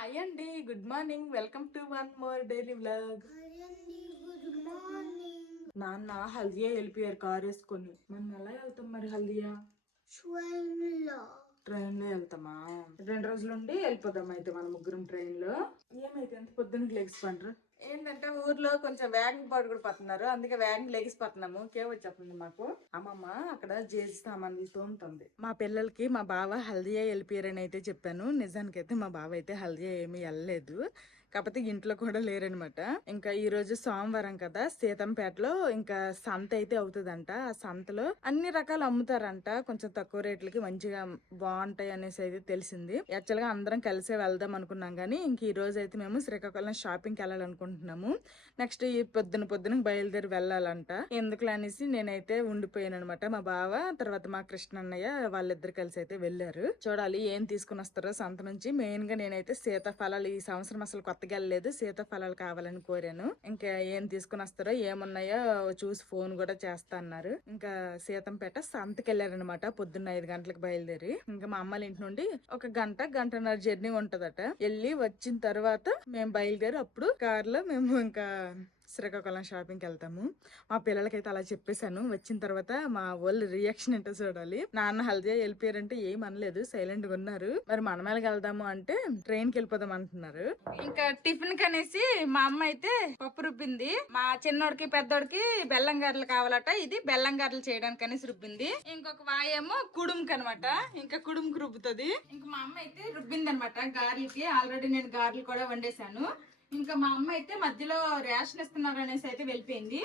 Hi అండి good morning. Welcome to one more daily vlog. Morning. నాన్న హల్దియా వెళ్ళిపోయారు car వేసుకొని. మనం ఎలా వెళ్తాం మరి హల్దియా? ట్రైన్లో వెళ్తామా? రెండు రోజులు ఉండి వెళ్ళిపోదాం అయితే మన ముగ్గురం ట్రైన్లో ఏమైతే ఎంత పొద్దున్న లెగ్స్ ఏంటంటే ఊర్లో కొంచెం వ్యాగన్ పాటు కూడా పడుతున్నారు. అందుకే వ్యాగన్ లెగిసి పడుతున్నాము కేవ్ చెప్పండి మాకు? అమ్మమ్మ అక్కడ జేజీ సామాన్లతో ఉంటుంది మా పిల్లలకి మా బావ హల్దీయా వెళ్ళిపోయారని అయితే చెప్పాను. నిజానికైతే మా బావ అయితే హల్దీయా ఏమీ వెళ్ళలేదు కాకపోతే ఇంట్లో కూడా లేరనమాట. ఇంకా ఈ రోజు సోమవారం కదా సీతంపేటలో ఇంకా సంత అయితే అవుతుందంట. ఆ సంతలో అన్ని రకాలు అమ్ముతారంట. కొంచెం తక్కువ రేట్లకి మంచిగా బాగుంటాయి అనేసి అయితే తెలిసింది. యాక్చువల్గా అందరం కలిసే వెళ్దాం అనుకున్నాం కానీ ఇంక ఈ రోజు అయితే మేము శ్రీకాకుళం షాపింగ్కి వెళ్ళాలనుకుంటున్నాము. నెక్స్ట్ ఈ పొద్దున పొద్దున బయలుదేరి వెళ్ళాలంట. ఎందుకులే అనేసి నేనైతే ఉండిపోయాను అనమాట మా బావ తర్వాత మా కృష్ణన్నయ్య వాళ్ళిద్దరు కలిసి అయితే వెళ్ళారు. చూడాలి ఏం తీసుకుని వస్తారో సంత నుంచి. మెయిన్గా నేనైతే సీతాఫలాలు ఈ సంవత్సరం అసలు కొత్తగా వెళ్ళలేదు. సీతాఫలాలు కావాలని కోరాను. ఇంకా ఏం తీసుకుని వస్తారో ఏమున్నాయో చూసి ఫోన్ కూడా చేస్తా అన్నారు. ఇంకా సీతంపేట సంతకి వెళ్ళారనమాట. పొద్దున్న ఐదు గంటలకు బయలుదేరి. ఇంకా మా అమ్మాయిల ఇంటి నుండి ఒక గంట గంటన్నర జర్నీ ఉంటదట. వెళ్ళి వచ్చిన తర్వాత మేము బయలుదేరి అప్పుడు కార్లో మేము ఇంకా శ్రీకాకుళం షాపింగ్కి వెళ్తాము. మా పిల్లలకైతే అలా చెప్పేశాను. వచ్చిన తర్వాత మా వాళ్ళు రియాక్షన్ ఏంటో చూడాలి. నాన్న హల్దీ వెళ్ళిపోయారంటే ఏం అనలేదు. సైలెంట్గా ఉన్నారు. మరి మనమేళకి వెళ్దాము అంటే ట్రైన్కి వెళ్ళిపోదాం అంటున్నారు. ఇంకా టిఫిన్ కనేసి మా అమ్మ అయితే పప్పు రుబ్బింది. మా చిన్నోడికి పెద్దోడికి బెల్లం గారెలు కావాలట. ఇది బెల్లం గారెలు చేయడానికి అనేసి రుబ్బింది. ఇంకొక వాయేమో కుడుంకి అనమాట. ఇంకా కుడుంకి రుబ్బుతుంది. ఇంకా మా అమ్మ అయితే రుబ్బింది అనమాట గారెలకి. ఆల్రెడీ నేను గారెలు కూడా వండేశాను. ఇంకా మా అమ్మ అయితే మధ్యలో రేషన్ ఇస్తున్నారు అనేసి అయితే వెళ్ళిపోయింది.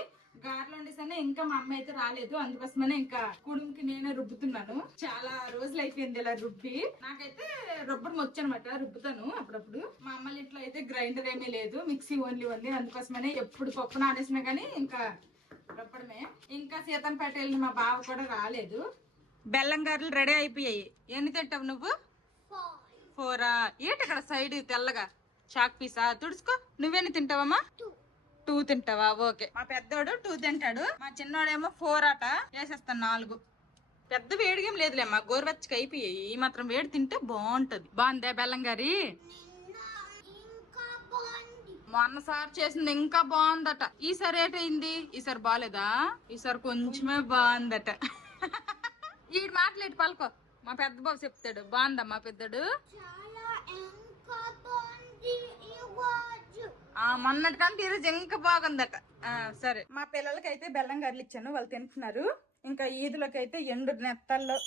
గారెలు వండేసాను ఇంకా మా అమ్మ అయితే రాలేదు. అందుకోసమనే ఇంకా కుడుంకి నేనే రుబ్బుతున్నాను. చాలా రోజులు అయిపోయింది ఇలా రుబ్బి. నాకైతే రుబ్బడం వచ్చనమాట రుబ్బుతాను అప్పుడప్పుడు. మా అమ్మ ఇంట్లో అయితే గ్రైండర్ ఏమీ లేదు మిక్సీ ఓన్లీ ఉంది. అందుకోసమనే ఎప్పుడు పప్పు నానేసినా కానీ ఇంకా రుబ్బడమే. ఇంకా సీతంపేట వెళ్ళిన మా బావ కూడా రాలేదు. బెల్లం గారెలు రెడీ అయిపోయాయి. ఎన్ని తింటావు నువ్వు? ఫోరా? ఏంటి అక్కడ సైడ్ తెల్లగా? చాక్ పీసా? తుడుచుకో. నువ్వెన్ని తింటావమ్మా? టూ తింటావా? ఓకే. మా పెద్దోడు టూ తింటాడు. మా చిన్నోడేమో ఫోర్ అట వేసేస్తాను నాలుగు. పెద్ద వేడిగేం లేదులేమ్మా. గోరువెచ్చకి అయిపోయాయి. ఈ మాత్రం వేడి తింటే బాగుంటది. బాగుందే బెల్లం గారి? మొన్నసారి మొన్న సార్ చేసింది ఇంకా బాగుందట. ఈసారి ఏటైంది? ఈసారి బాగాలేదా ఈసారి కొంచెమే బాగుందట. ఈ మాటలేటి పలుకో. మా పెద్ద బాబు చెప్తాడు. బాగుందా మా పెద్దడు? ఆ మొన్నటికంటే ఈరోజు ఇంకా బాగుందట. ఆ సరే. మా పిల్లలకి అయితే బెల్లం గర్లు ఇచ్చాను వాళ్ళు తింటున్నారు. ఇంకా ఈదులకి అయితే ఎండు నెత్తల్లో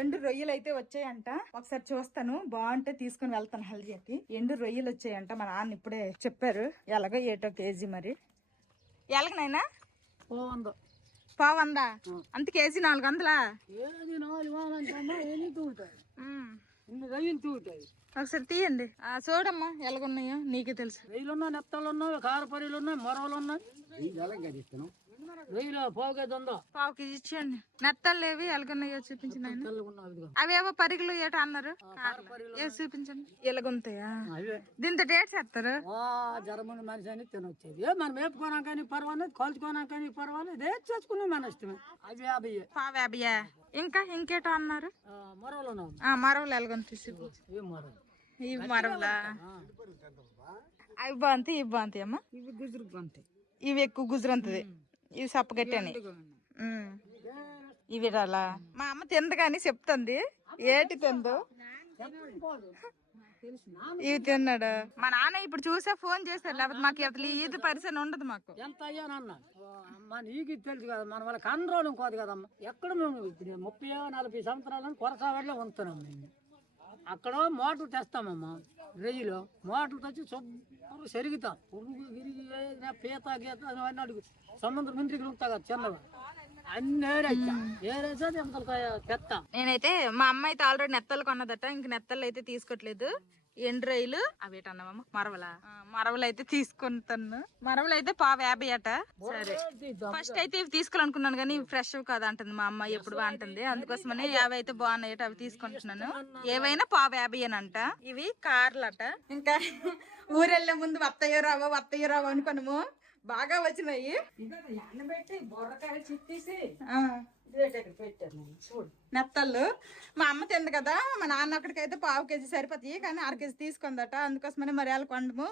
ఎండు రొయ్యలు అయితే వచ్చాయంట. ఒకసారి చూస్తాను బాగుంటే తీసుకుని వెళ్తాను హల్దీకి. ఎండు రొయ్యలు వచ్చాయంట మా నాన్న ఇప్పుడే చెప్పారు. ఎలాగో ఏటో కేజీ మరి. ఎలాగనైనా పోవందో పావందా అంత కేజీ నాలుగు వందలా? రయ్యలు తూగుతాయి? ఒకసారి తీయండి. ఆ చూడమ్మా ఎలాగున్నాయో నీకే తెలుసు. రొయ్యలు ఉన్నాయి నెత్తలు ఉన్నాయి కారపరీలు ఉన్నాయి మొరవలు ఉన్నాయి ఉందో? పావు కేజీ ఇచ్చేయండి. నెత్తలు లేవి ఎలాగున్నాయో తెల్లగున్నాయి ఇదిగో అవేవో పరిగలు ఏటో అన్నారు. ఏ చూపించండి. ఎలాగుంటాయా? అవే దీంతో డేట్ చేస్తారు జరముని మనిషి అని తినొచ్చేది. ఏ మనం వేపుకోనా కానీ పర్వాలేదు కాల్చుకోనా కానీ పర్వాలేదు ఏది చేసుకున్నాం మన ఇష్టమే. అవి యాభై. పావు యాభైయా ఇంకా ఇంకేటో అన్నారు? మొరవలు మరవలు ఎలాగొని తీసి ఇవి మొరవలు. ఇవి మరవలా? అవి బాగుంటాయి ఇవి బాగుంటాయి అమ్మా. ఇవి గుజురుకు అంతే. ఇవి ఎక్కువ గుజురంతది. ఇవి సప్పగట్టని. ఇవి అలా మా అమ్మ తిందు కానీ చెప్తుంది. ఏటి తిందు? ఇవి తిన్నాడు? మా నాన్న ఇప్పుడు చూసే ఫోన్ చేస్తారు లేకపోతే మాకు అసలు ఈది పరిసర ఉండదు మాకు. ఎంత అయ్యానన్నా అమ్మా నీకు తెలుసు కదా మన వాళ్ళకి కంట్రోల్ కోదు కదమ్మా. ఎక్కడ మేము ఇప్పుడు ముప్పై నలభై సంవత్సరాలను కొరసావాడలో ఉంటున్నాం మేము. అక్కడ మోటార్ తెస్తామమ్మా రెయ్యిలో మోటార్ తెచ్చి శుభ్రం సెరుగుతాం. పురుగు గిరిగి పీత గీత అవన్నీ అడుగు. సముద్రం ఇంటికి ఉంటా కదా చిన్నవి తెస్తాం నేనైతే మా అమ్మ అయితే ఆల్రెడీ నెత్తలు కొన్నదట ఇంక నెత్తలు అయితే తీసుకోవట్లేదు ఎండు రొయ్యలు అవేటన్నామమ్మ మరవల? మరవలు అయితే తీసుకుంటాను మరవలు అయితే పావు యాభై అట. సరే. ఫస్ట్ అయితే ఇవి తీసుకోవాలనుకున్నాను కానీ ఇవి ఫ్రెష్ కాదు అంటుంది మా అమ్మ ఎప్పుడు అంటుంది. అందుకోసమని అవి అయితే బాగున్నాయి అవి తీసుకుంటున్నాను. ఏవైనా పావు యాభై అంట. ఇవి కార్లు అట ఇంకా ఊరెళ్ళే ముందు వత్తయ్యో రావో వత్తయ్యో రావో అనుకున్నాము బాగా వచ్చినాయి. నెత్తళ్ళు. మా అమ్మ తింది కదా మా నాన్న అక్కడికైతే పావు కేజీ సరిపోతాయి కానీ అర కేజీ తీసుకుందట అందుకోసమని మరి వాళ్ళ కొండము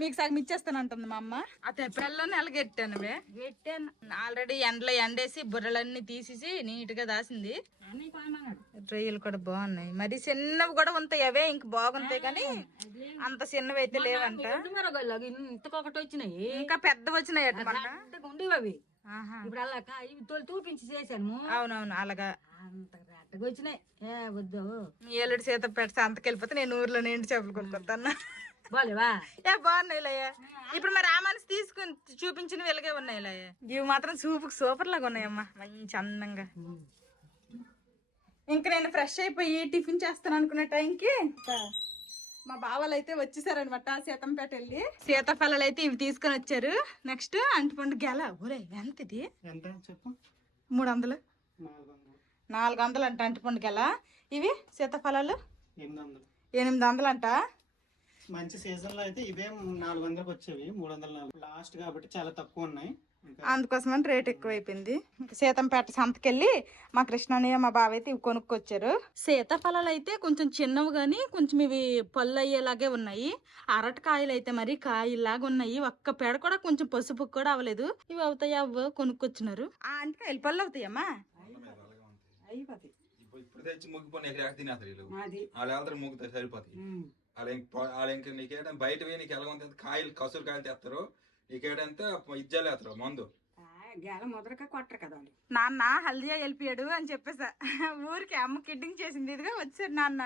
మీకు సగం ఇచ్చేస్తాను అంటుంది మా అమ్మ. అతే పిల్లని ఎలాగెట్టాను పెట్టాను ఆల్రెడీ ఎండలో ఎండేసి బుర్రలన్నీ తీసేసి నీట్గా దాసింది రొయ్యలు కూడా బాగున్నాయి. మరి చిన్నవి కూడా ఉంటాయి అవే ఇంక బాగుంటాయి కానీ అంత చిన్నవి అయితే లేవంట. ఇంతకొకటి వచ్చినాయి. ఇంకా పెద్ద వచ్చినాయి పెద్దగా ఉండేవి అవి. ఇప్పుడు అలా కా- ఇవి తోలు తూపించి చేశాను. అవునవును అలాగా. అంత వచ్చినాయి. ఏ వద్దు. మీ ఏలుడు సీతపేట సంతకి వెళ్ళిపోతే నేను ఊర్లో నిండి చేపలు కొనుక్కొస్తాను బాలేవా? ఏ బాగున్నాయి లయ్య ఇప్పుడు మరి ఆ మనిషి తీసుకుని చూపించిన వెలుగే ఉన్నాయి లయ్య ఇవి మాత్రం చూపుకి సూపర్ లాగా ఉన్నాయమ్మా. మంచి అందంగా. ఇంకా నేను ఫ్రెష్ అయిపోయి టిఫిన్ చేస్తాను అనుకునే టైంకి మా బావాలు అయితే వచ్చేసారనమాట సీతంపేట వెళ్ళి. సీతాఫలాలు అయితే ఇవి తీసుకొని వచ్చారు. నెక్స్ట్ అంటిపండు గెల. ఒరే ఎంత? ఇది మూడు వందలు నాలుగు వందలు అంట అంటిపండు గెల. ఇవి సీతాఫలాలు? ఎనిమిది వందలు అంట మంచి సీజన్లో అయితే ఇవే నాలుగు వందలకు వచ్చేవి మూడు వందల లాస్ట్ కాబట్టి చాలా తక్కువ ఉన్నాయి. అందుకోసమని రేట్ ఎక్కువ అయిపోయింది ఇంకా సీతంపేట సంతకెళ్ళి మా కృష్ణయ్య మా బావ అయితే ఇవి కొనుక్కొచ్చారు. సీతాఫలాలు అయితే కొంచెం చిన్నవి కానీ కొంచెం ఇవి పళ్ళు అయ్యేలాగే ఉన్నాయి. అరటికాయలు అయితే మరి కాయలాగా ఉన్నాయి. ఒక్క పేడ కూడా కొంచెం పసుపు కూడా అవ్వలేదు. ఇవి అవుతాయి అవ్వ కొనుక్కొచ్చినారు. అంటే కాయలు పళ్ళు అవుతాయమ్మా. ఇప్పుడు ఇప్పుడు తెచ్చి ముగ్గిపోయి నీకు రేక తినేస్తారు వీళ్ళు? అది వాళ్ళు వెళ్తారు ముగ్గుతారు సరిపోతాయి. వాళ్ళు ఇంక నీకేటం బయట నీకు ఎలా కాయలు కసురు కాయలు తెస్తారు. నీకేటంటే ఇజ్జాలు వేస్తారు మందు గేల ముద్రక కొట్టరు కదా వాళ్ళు. నాన్న హల్దియా వెళ్ళిపోయాడు అని చెప్పేసా. ఊరికి అమ్మ కిడ్డింగ్ చేసింది ఇదిగా వచ్చారు నాన్న.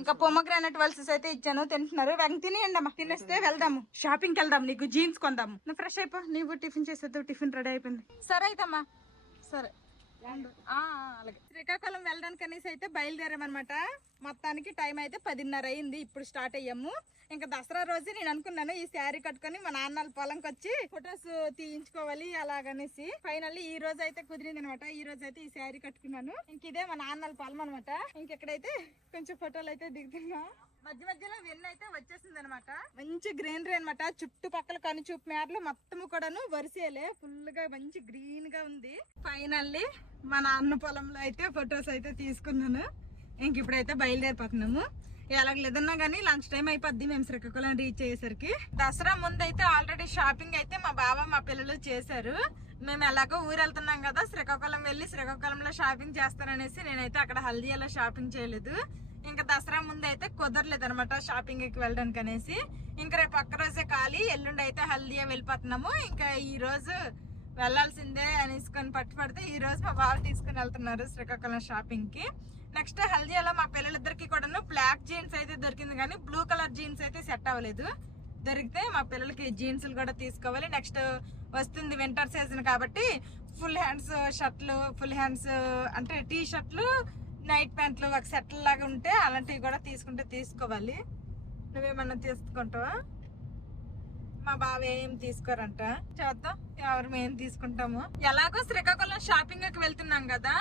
ఇంకా పొమ్మగ్రానైట్ వల్సెస్ అయితే ఇచ్చాను తింటున్నారు. వెంక తినేయండి అమ్మా తినేస్తే వెళ్దాము. షాపింగ్కి వెళ్దాం నీకు జీన్స్ కొందాము. నువ్వు ఫ్రెష్ అయిపో. నీవు టిఫిన్ చేసేద్దావు టిఫిన్ రెడీ అయిపోయింది. సరే అయితే అమ్మా సరే. అలాగే. శ్రీకాకుళం వెళ్ళడానికి అనేసి అయితే బయలుదేరామన్నమాట. మొత్తానికి టైం అయితే పదిన్నర అయింది. ఇప్పుడు స్టార్ట్ అయ్యాము. ఇంకా దసరా రోజు నేను అనుకున్నాను ఈ శారీ కట్టుకొని మా నాన్న పొలంకి వచ్చి ఫొటోస్ తీయించుకోవాలి అలాగనేసి. ఫైనల్లీ ఈ రోజు అయితే కుదిరింది అనమాట ఈ రోజు అయితే ఈ శారీ కట్టుకున్నాను. ఇంక ఇదే మా నాన్నల పొలం అనమాట ఇంకెక్కడైతే కొంచెం ఫోటోలు అయితే దిగుతున్నా. మధ్య మధ్యలో వెన్న అయితే వచ్చేసింది అనమాట మంచి గ్రీనరీ అనమాట చుట్టుపక్కల కనుచూపు మేరలు మొత్తం కూడాను వరిసేలే. ఫుల్గా మంచి గ్రీన్గా ఉంది. ఫైనల్లీ మా నాన్న పొలంలో అయితే ఫొటోస్ అయితే తీసుకున్నాను. ఇంక ఇప్పుడైతే బయలుదేరిపోతున్నాము. ఎలాగ లేదన్నా కానీ లంచ్ టైం అయిపోద్ది మేము శ్రీకాకుళం రీచ్ అయ్యేసరికి. దసరా ముందు అయితే ఆల్రెడీ షాపింగ్ అయితే మా బావ మా పిల్లలు చేశారు. మేము ఎలాగో ఊరు వెళ్తున్నాం కదా శ్రీకాకుళం వెళ్ళి శ్రీకాకుళంలో షాపింగ్ చేస్తాననేసి నేనైతే అక్కడ హల్దీయాలో షాపింగ్ చేయలేదు. ఇంకా దసరా ముందు అయితే కుదరలేదు అనమాట షాపింగ్కి వెళ్ళడానికి అనేసి ఇంకా రేపు ఒక్క రోజే ఖాళీ ఎల్లుండి అయితే హల్దీయా వెళ్ళిపోతున్నాము. ఇంకా ఈ రోజు వెళ్ళాల్సిందే అనేసుకొని పట్టుపడితే ఈ రోజు మా బాబు తీసుకుని వెళ్తున్నారు శ్రీకాకుళం షాపింగ్కి నెక్స్ట్ హల్దీయాలో మా పిల్లలిద్దరికి కూడాను బ్లాక్ జీన్స్ అయితే దొరికింది కానీ బ్లూ కలర్ జీన్స్ అయితే సెట్ అవ్వలేదు. దొరికితే మా పిల్లలకి జీన్సులు కూడా తీసుకోవాలి. నెక్స్ట్ వస్తుంది వింటర్ సీజన్ కాబట్టి ఫుల్ హ్యాండ్స్ షర్ట్లు ఫుల్ హ్యాండ్స్ అంటే టీ షర్ట్లు నైట్ ప్యాంట్లు ఒక సెట్ల లాగా ఉంటే అలాంటివి కూడా తీసుకుంటే తీసుకోవాలి. నువ్వేమన్నా తీసుకుంటావా? మా బావ ఏం తీసుకోరంట? చూద్దాం. ఎవరు మేము తీసుకుంటాము. ఎలాగో శ్రీకాకుళం షాపింగ్కి వెళ్తున్నాం కదా.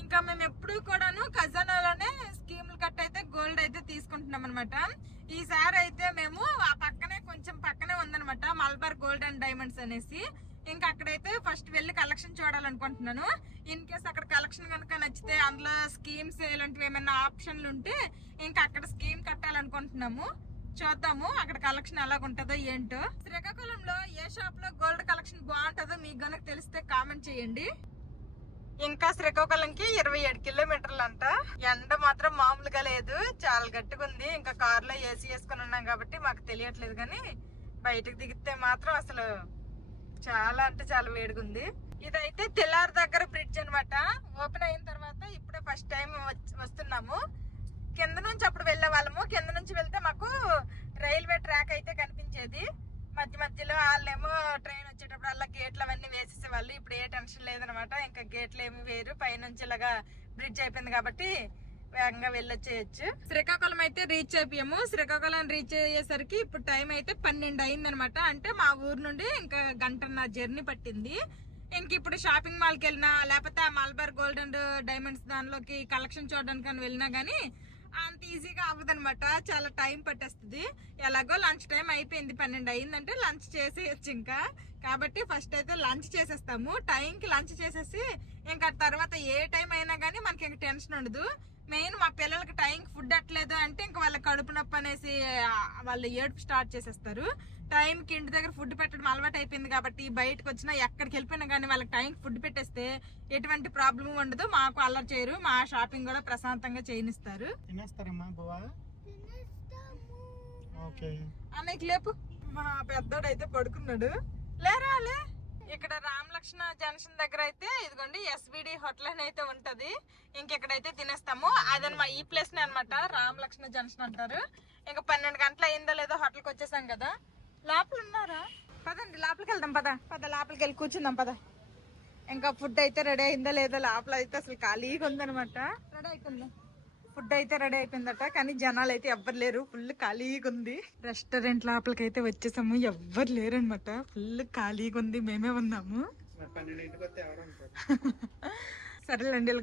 ఇంకా మేము ఎప్పుడు కూడాను ఖజానాలోనే స్కీములు కట్ అయితే గోల్డ్ అయితే తీసుకుంటున్నాం అనమాట ఈసారి అయితే మేము ఆ పక్కనే కొంచెం పక్కనే ఉందన్నమాట. మల్బార్ గోల్డ్ అండ్ డైమండ్స్ అనేసి. ఇంకా అక్కడైతే ఫస్ట్ వెళ్ళి కలెక్షన్ చూడాలనుకుంటున్నాను. ఇన్ కేస్ అక్కడ కలెక్షన్ కనుక నచ్చితే అందులో స్కీమ్స్ ఇలాంటివి ఏమైనా ఆప్షన్లు ఉంటే ఇంకా అక్కడ స్కీమ్ కట్టాలనుకుంటున్నాము. చూద్దాము అక్కడ కలెక్షన్ ఎలా ఉంటుందో ఏంటో. శ్రీకాకుళంలో ఏ షాప్లో గోల్డ్ కలెక్షన్ బాగుంటుందో మీకు గనక తెలిస్తే కామెంట్ చేయండి. ఇంకా శ్రీకాకుళంకి ఇరవై ఏడు కిలోమీటర్లు అంట. ఎండ మాత్రం మామూలుగా లేదు. చాలా గట్టిగా ఉంది. ఇంకా కార్లో ఏసీ వేసుకుని ఉన్నాం కాబట్టి మాకు తెలియట్లేదు కానీ బయటకు దిగితే మాత్రం అసలు చాలా అంటే చాలా వేడిగా ఉంది ఇదైతే తెల్లారి దగ్గర బ్రిడ్జ్ అనమాట ఓపెన్ అయిన తర్వాత ఇప్పుడే ఫస్ట్ టైం వస్తున్నాము. కింద నుంచి అప్పుడు వెళ్ళే వాళ్ళము. కింద నుంచి వెళ్తే మాకు రైల్వే ట్రాక్ అయితే కనిపించేది. మధ్య మధ్యలో వాళ్ళేమో ట్రైన్ వచ్చేటప్పుడు అలా గేట్లు అవన్నీ వేసేసేవాళ్ళు. ఇప్పుడు ఏ టెన్షన్ లేదనమాట ఇంకా గేట్లు ఏమి వేరు పైనుంచి ఇలాగా బ్రిడ్జ్ అయిపోయింది కాబట్టి వేగంగా వెళ్ళొచ్చేయచ్చు. శ్రీకాకుళం అయితే రీచ్ అయిపోయాము. శ్రీకాకుళం రీచ్ అయ్యేసరికి ఇప్పుడు టైం అయితే పన్నెండు అయిందనమాట. అంటే మా ఊరు నుండి ఇంకా గంటన్న జర్నీ పట్టింది. ఇంక ఇప్పుడు షాపింగ్ మాల్కి వెళ్ళినా లేకపోతే ఆ మల్బార్ గోల్డ్ అండ్ డైమండ్స్ దానిలోకి కలెక్షన్ చూడడానికి అని వెళ్ళినా కానీ అంత ఈజీగా అవ్వదనమాట. చాలా టైం పట్టేస్తుంది. ఎలాగో లంచ్ టైం అయిపోయింది. పన్నెండు అయిందంటే లంచ్ చేసేయచ్చు ఇంకా. కాబట్టి ఫస్ట్ అయితే లంచ్ చేసేస్తాము. టైంకి లంచ్ చేసేసి ఇంకా తర్వాత ఏ టైం అయినా కానీ మనకి ఇంకా టెన్షన్ ఉండదు. మెయిన్ మా పిల్లలకి టైంకి ఫుడ్ అట్లేదు అంటే ఇంకా వాళ్ళ కడుపు నొప్పి అనేసి వాళ్ళు ఏడుపు స్టార్ట్ చేసేస్తారు. టైంకి ఇంటి దగ్గర ఫుడ్ పెట్టడం అలవాటు అయిపోయింది కాబట్టి బయటకు వచ్చినా ఎక్కడికి వెళ్ళిపోయినా కానీ వాళ్ళకి టైంకి ఫుడ్ పెట్టేస్తే ఎటువంటి ప్రాబ్లం ఉండదు. మాకు అల్లరి చేయరు. మా షాపింగ్ కూడా ప్రశాంతంగా చేయనిస్తారు. తినేస్తారమ్మా బువా ఓకే. అన్నయ్యకి లేపు. మా పెద్దోడు అయితే పడుకున్నాడు. లేరా లే? ఇక్కడ రామలక్ష్మణ జంక్షన్ దగ్గర అయితే ఇదిగోండి ఎస్బిడి హోటల్ అని అయితే ఉంటది. ఇంకెక్కడైతే తినేస్తాము అదనమా ఈ ప్లేస్ని అనమాట రామలక్ష్మణ జంక్షన్ అంటారు. ఇంకా పన్నెండు గంటల అయిందో లేదో హోటల్కి వచ్చేసాం కదా. లోపల ఉన్నారా పదండి లోపలికి వెళ్దాం పద. పద లోపలికి వెళ్ళి కూర్చుందాం పద. ఇంకా ఫుడ్ అయితే రెడీ అయిందా లేదా లోపల అయితే అసలు ఖాళీగా ఉందనమాట రెడీ అయిపోయింది? ఫుడ్ అయితే రెడీ అయిపోయిందట కానీ జనాలు అయితే ఎవ్వరు లేరు. ఫుల్ ఖాళీగా ఉంది. రెస్టారెంట్ లోపలికి అయితే వచ్చేసాము. ఎవ్వరు లేరు అనమాట ఫుల్ ఖాళీగా ఉంది. మేమే ఉన్నాము. సరే పన్నెండింటికి వస్తే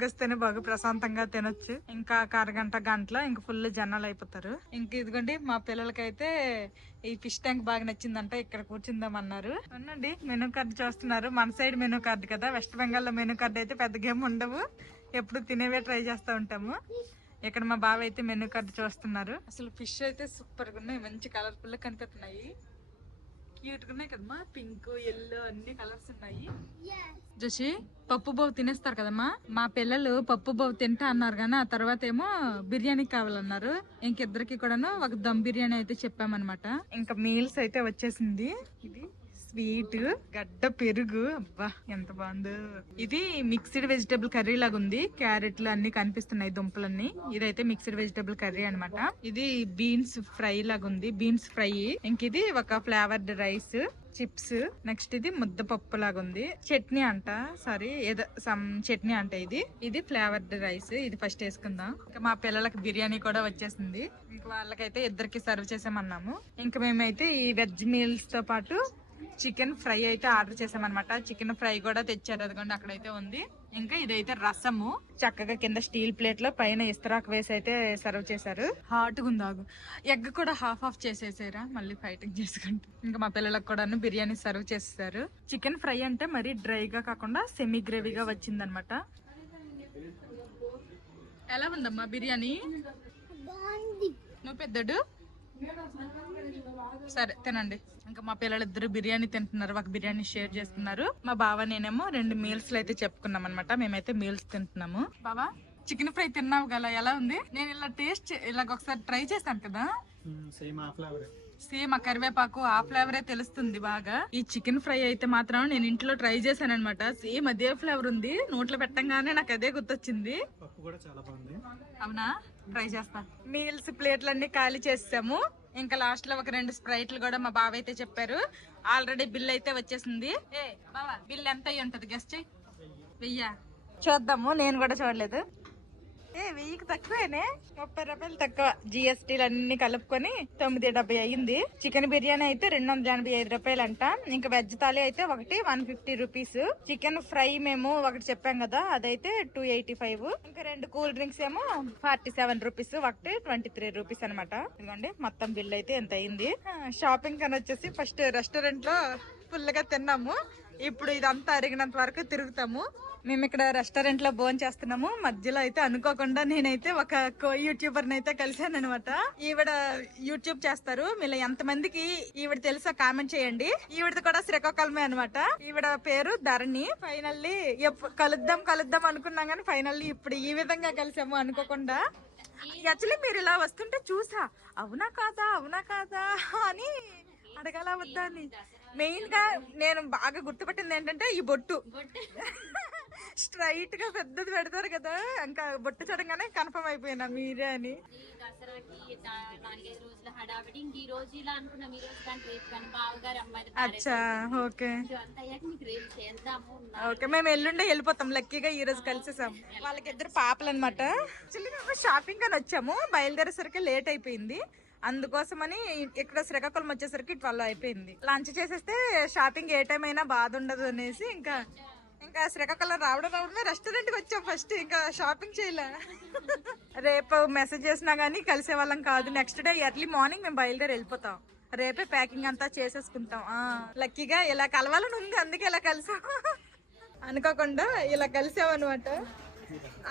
వస్తేనే బాగా ప్రశాంతంగా తినొచ్చు. ఇంకా ఒక అరగంట గంటలో ఇంకా ఫుల్ జనాలు అయిపోతారు. ఇంక ఇదిగోండి మా పిల్లలకైతే ఈ ఫిష్ ట్యాంక్ బాగా నచ్చిందంట. ఇక్కడ కూర్చుందాం అన్నారు. అవునండి మెనూ కార్డు చూస్తున్నారు. మన సైడ్ మెనూ కార్డు కదా. వెస్ట్ బెంగాల్లో మెనూ కార్డు అయితే పెద్దగా ఏమి ఉండవు. ఎప్పుడు తినేవే ట్రై చేస్తూ ఉంటాము. ఇక్కడ మా బావ అయితే మెనూ కార్డు చూస్తున్నారు. అసలు ఫిష్ అయితే సూపర్గా ఉన్నాయి. మంచి కలర్ఫుల్ కనిపిస్తున్నాయి. క్యూట్గా ఉన్నాయి కదమ్మా. పింక్ ఎల్లో అన్ని కలర్స్ ఉన్నాయి. జోషి పప్పు బావు తినేస్తారు కదమ్మా. మా పిల్లలు పప్పు బావు తింటా అన్నారు కానీ ఆ తర్వాత ఏమో బిర్యానీ కావాలన్నారు. ఇంకిద్దరికి కూడాను ఒక దమ్ బిర్యానీ అయితే చెప్పామన్నమాట. ఇంకా మీల్స్ అయితే వచ్చేసింది. ఇది స్వీట్ గడ్డ పెరుగు. అబ్బా ఎంత బాగుందో. ఇది మిక్స్డ్ వెజిటబుల్ కర్రీ లాగా ఉంది. క్యారెట్లు అన్ని కనిపిస్తున్నాయి దుంపలన్నీ. ఇదైతే మిక్స్డ్ వెజిటబుల్ కర్రీ అన్నమాట. ఇది బీన్స్ ఫ్రై లాగా ఉంది బీన్స్ ఫ్రై. ఇంక ఇది ఒక ఫ్లేవర్డ్ రైస్ చిప్స్. నెక్స్ట్ ఇది ముద్దపప్పు లాగా ఉంది. చట్నీ అంట సారీ ఏదో సమ్ చట్నీ అంట ఇది. ఇది ఫ్లేవర్డ్ రైస్ ఇది ఫస్ట్ వేసుకుందాం. ఇంకా మా పిల్లలకి బిర్యానీ కూడా వచ్చేసింది. ఇంకా వాళ్ళకైతే ఇద్దరికి సర్వ్ చేసామన్నాము ఇంకా మేమైతే ఈ వెజ్ మీల్స్తో పాటు చికెన్ ఫ్రై అయితే ఆర్డర్ చేసామన్నమాట. చికెన్ ఫ్రై కూడా తెచ్చారు. అదిగోండి అక్కడైతే ఉంది. ఇంకా ఇదైతే రసము. చక్కగా కింద స్టీల్ ప్లేట్లో పైన ఇస్తరాకు వేసి అయితే సర్వ్ చేశారు. హాట్గా ఉందాగు. ఎగ్ కూడా హాఫ్ ఆఫ్ చేసేసారా? మళ్ళీ ఫైటింగ్ చేసుకుంటూ. ఇంకా మా పిల్లలకు కూడా బిర్యానీ సర్వ్ చేసేసారు. చికెన్ ఫ్రై అంటే మరి డ్రైగా కాకుండా సెమీ గ్రేవీగా వచ్చిందనమాట ఎలా ఉందమ్మా బిర్యానీ? నువ్వు పెద్దడు? సరే తినండి. ఇంకా మా పిల్లలిద్దరు బిర్యానీ తింటున్నారు ఒక బిర్యానీ షేర్ చేస్తున్నారు. మా బావ నేనేమో రెండు మీల్స్ అయితే చెప్పుకున్నాం అనమాట మేమైతే మీల్స్ తింటున్నాము. బావా చికెన్ ఫ్రై తిన్నావు గల ఎలా ఉంది? నేను ఇలా టేస్ట్ ఇలాగ ఒకసారి ట్రై చేశాను కదా? సేమ్ ఆ ఫ్లేవర్. సేమ్ ఆ కరివేపాకు ఆ ఫ్లేవరే తెలుస్తుంది బాగా. ఈ చికెన్ ఫ్రై అయితే మాత్రం నేను ఇంట్లో ట్రై చేశాను అనమాట సేమ్ అదే ఫ్లేవర్ ఉంది. నోట్లో పెట్టంగానే నాకు అదే గుర్తొచ్చింది. అవునా? ట్రై చేస్తా. మీల్స్ ప్లేట్లన్నీ ఖాళీ చేసాము ఇంకా లాస్ట్లో ఒక రెండు స్ప్రైట్లు కూడా మా బావ అయితే చెప్పారు. ఆల్రెడీ బిల్ అయితే వచ్చేసింది. ఏ బావా బిల్ ఎంత అయ్యి ఉంటది గెస్ట్ వెయ్యా. చూద్దాము నేను కూడా చూడలేదు. ఏ వెయ్యికి తక్కువేనే? ముప్పై రూపాయలు తక్కువ. జిఎస్టీలు అన్ని కలుపుకొని తొమ్మిది డెబ్బై అయింది చికెన్ బిర్యానీ అయితే రెండు వందల ఎనభై ఐదు రూపాయలు అంట ఇంకా వెజ్ థాలీ అయితే ఒకటి one fifty rupees. Chicken fry మేము ఒకటి చెప్పాం కదా అదైతే టూ ఎయిటీ ఫైవ్. ఇంకా రెండు కూల్ డ్రింక్స్ ఏమో ఫార్టీ సెవెన్ రూపీస్ ఒకటి ట్వంటీ త్రీ రూపీస్ అనమాట ఇదిగోండి మొత్తం బిల్ అయితే ఎంత అయింది. షాపింగ్ అని వచ్చేసి ఫస్ట్ రెస్టారెంట్లో ఫుల్గా తిన్నాము. ఇప్పుడు ఇదంతా అరిగినంత వరకు తిరుగుతాము. మేము ఇక్కడ రెస్టారెంట్లో భోజనం చేస్తున్నాము. మధ్యలో అయితే అనుకోకుండా నేనైతే ఒక కో యూట్యూబర్ అయితే కలిశాను అనమాట ఈవిడ యూట్యూబ్ చేస్తారు. మీలో ఎంత మందికి ఈవిడ తెలుసా కామెంట్ చేయండి. ఈవిడది కూడా శ్రీకాకుళమే అనమాట ఈవిడ పేరు ధరణి. ఫైనల్లీ కలుద్దాం కలుద్దాం అనుకున్నాం కానీ ఫైనల్లీ ఇప్పుడు ఈ విధంగా కలిసాము అనుకోకుండా. యాక్చువల్లీ మీరు ఇలా వస్తుంటే చూసా అవునా కాదా అవునా కాదా అని అడగాల వద్దా అని. మెయిన్గా నేను బాగా గుర్తుపట్టింది ఏంటంటే ఈ బొట్టు. స్ట్రైట్గా పెద్దది పెడతారు కదా ఇంకా బొట్టు చూడంగానే కన్ఫర్మ్ అయిపోయినా మీరే అని. అచ్చా ఓకే. మేము ఎల్లుండే వెళ్ళిపోతాం లక్కీగా ఈ రోజు కలిసేసాం. వాళ్ళకి ఇద్దరు పాపలు అనమాట షాపింగ్ అని వచ్చాము బయలుదేరేసరికి లేట్ అయిపోయింది. అందుకోసమని ఇక్కడ శ్రీకాకుళం వచ్చేసరికి ట్వెల్వ్ అయిపోయింది. లంచ్ చేసేస్తే షాపింగ్ ఏ టైం అయినా బాధ ఉండదు అనేసి ఇంకా ఇంకా శ్రీకాకుళం రావడం రావడమే రెస్టారెంట్కి వచ్చాం ఫస్ట్ ఇంకా షాపింగ్ చేయలే. రేపు మెసేజ్ చేసినా గానీ కలిసే వాళ్ళం కాదు. నెక్స్ట్ డే ఎర్లీ మార్నింగ్ మేము బయలుదేరి వెళ్ళిపోతాం. రేపే ప్యాకింగ్ అంతా చేసేసుకుంటాం. లక్కీగా ఇలా కలవాలని ఉంది అందుకే ఇలా కలిసాం. అనుకోకుండా ఇలా కలిసాం అనమాట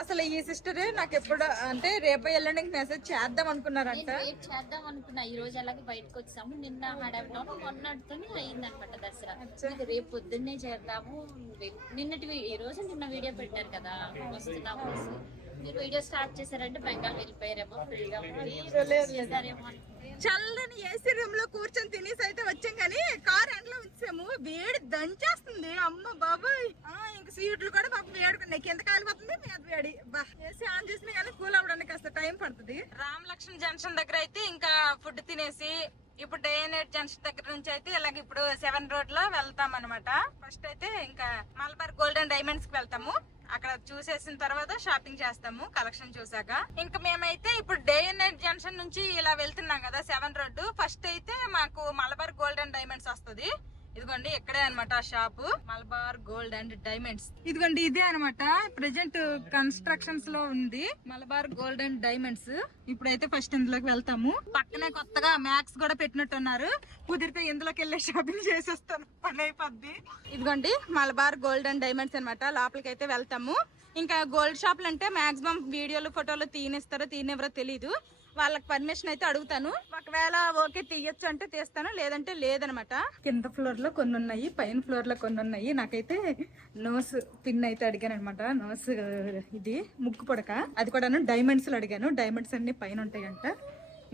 అసలు ఈ సిస్టరే నాకు ఎప్పుడు అంటే రేపు ఎల్లుండి మెసేజ్ చేద్దాం అనుకున్నారంట. వెయిట్ చేద్దాం అనుకున్నా. ఈ రోజు అలాగే బయటకు వచ్చాము. నిన్న హడావిలో మొన్నటితో అయిందనమాట దసరా. ఇది రేపు పొద్దున్నే చేద్దాము. నిన్నటి ఈ రోజు నిన్న వీడియో పెట్టారు కదా. వస్తున్నాము మీరు వీడియో స్టార్ట్ చేశారంటే బెంగాల్ వెళ్ళిపోయారేమో ఫ్రీగా చేశారేమో అనుకున్నా. చల్లని ఏసీ రూమ్లో కూర్చొని తినేసి అయితే వచ్చాం కానీ కార్ ఎండలో ఉంచాము వేడి దంచేస్తుంది. అమ్మ బాబాయ్. ఆ, ఇంక సీట్లు కూడా పాపం వేడుకున్నాయి. కింద కాలిపోతుంది మీద వేడి. బా. ఏసీ ఆన్ చేసినా కానీ కూల్ అవ్వడానికి కాస్త టైం పడుతుంది. రామ్ లక్ష్మణ్ జంక్షన్ దగ్గర అయితే ఇంకా ఫుడ్ తినేసి ఇప్పుడు డే నైట్ జంక్షన్ దగ్గర నుంచి అయితే ఇలాగ ఇప్పుడు సెవెన్ రోడ్లో వెళ్తాం అనమాట ఫస్ట్ అయితే ఇంకా మలబార్ గోల్డెన్ డైమండ్స్కి వెళ్తాము. అక్కడ చూసేసిన తర్వాత షాపింగ్ చేస్తాము కలెక్షన్ చూసాక. ఇంకా మేమైతే ఇప్పుడు డే అండ్ నైట్ జంక్షన్ నుంచి ఇలా వెళ్తున్నాం కదా సెవెన్ రోడ్డు ఫస్ట్ అయితే మాకు మలబార్ గోల్డ్ అండ్ డైమండ్స్ వస్తుంది. ఇదిగోండి ఇక్కడే అనమాట shop. Malabar gold and diamonds. ఇదిగోండి ఇదే అనమాట ప్రెసెంట్ కన్స్ట్రక్షన్స్లో ఉంది. Malabar gold and diamonds. ఇప్పుడైతే ఫస్ట్ ఇందులోకి వెళ్తాము. పక్కనే కొత్తగా మ్యాక్స్ కూడా పెట్టినట్టున్నారు. కుదిరితే ఇందులోకి వెళ్ళి షాపింగ్ చేసేస్తాను. పని అయిపోద్ది. ఇదిగోండి మలబార్ గోల్డ్ అండ్ డైమండ్స్ అనమాట లోపలికి అయితే వెళ్తాము. ఇంకా గోల్డ్ షాప్లు అంటే మాక్సిమం వీడియోలు ఫోటోలు తీనిస్తారో తీనివ్వరో తెలీదు. వాళ్ళకి పర్మిషన్ అయితే అడుగుతాను. ఒకవేళ ఓకే తీయొచ్చు అంటే తీస్తాను లేదంటే లేదనమాట. కింద ఫ్లోర్లో కొన్ని ఉన్నాయి పైన ఫ్లోర్లో కొన్ని ఉన్నాయి. నాకైతే నోస్ పిన్ అయితే అడిగాను అనమాట నోస్ ఇది ముక్కు పొడక. అది కూడా డైమండ్స్లో అడిగాను. డైమండ్స్ అన్ని పైన ఉంటాయంట.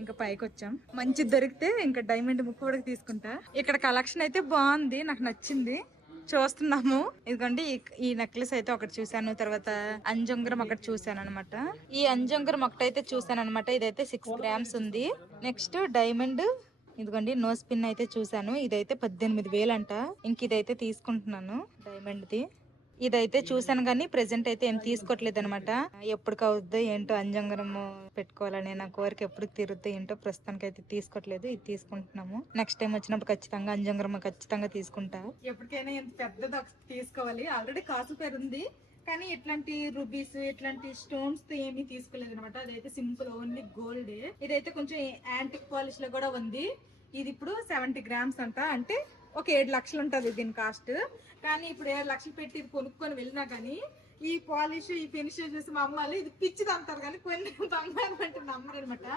ఇంకా పైకి వచ్చాం. మంచి దొరికితే ఇంకా డైమండ్ ముక్కు పొడక తీసుకుంటా. ఇక్కడ కలెక్షన్ అయితే బాగుంది నాకు నచ్చింది. చూస్తున్నాము. ఇదిగోండి ఈ- నెక్లెస్ అయితే ఒకటి చూసాను తర్వాత అంజంగురం ఒకటి చూసాను అనమాట ఈ అంజంగురం ఒకటైతే చూసాను అనమాట ఇదైతే సిక్స్ గ్రామ్స్ ఉంది. నెక్స్ట్ డైమండ్ ఇదిగోండి నోస్ పిన్ అయితే చూసాను ఇదైతే పద్దెనిమిది వేలు అంట ఇంక ఇదైతే తీసుకుంటున్నాను డైమండ్ ది. ఇదైతే చూసాను కానీ ప్రెసెంట్ అయితే ఏం తీసుకోవట్లేదు అనమాట ఎప్పటికి అవుద్దో ఏంటో అంజంగరం పెట్టుకోవాలని నా కోరిక ఎప్పుడు తీరుద్దో ఏంటో ప్రస్తుతానికి అయితే తీసుకోవట్లేదు. ఇది తీసుకుంటున్నాము. నెక్స్ట్ టైం వచ్చినప్పుడు ఖచ్చితంగా అంజంగరం ఖచ్చితంగా తీసుకుంటా. ఎప్పటికైనా ఎంత పెద్దది తీసుకోవాలి. ఆల్రెడీ కాసు పేరు ఉంది. కానీ ఇట్లాంటి రూబీస్ ఇట్లాంటి స్టోన్స్తో ఏమీ తీసుకోలేదు అనమాట అదైతే సింపుల్ ఓన్లీ గోల్డ్ ఇదైతే కొంచెం యాంటిక్ పాలిష్లో కూడా ఉంది. ఇది ఇప్పుడు సెవెంటీ గ్రామ్స్ అంట. అంటే ఒక ఏడు లక్షలు ఉంటది దీని కాస్ట్. కానీ ఇప్పుడు ఏడు లక్షలు పెట్టి ఇది కొనుక్కొని వెళ్ళినా కానీ ఈ పాలిష్ ఈ ఫినిష్ చూసి మా అమ్మాలు ఇది పిచ్చిది అంటారు కానీ కొన్ని బంగారం అంటే నమ్మరు అనమాట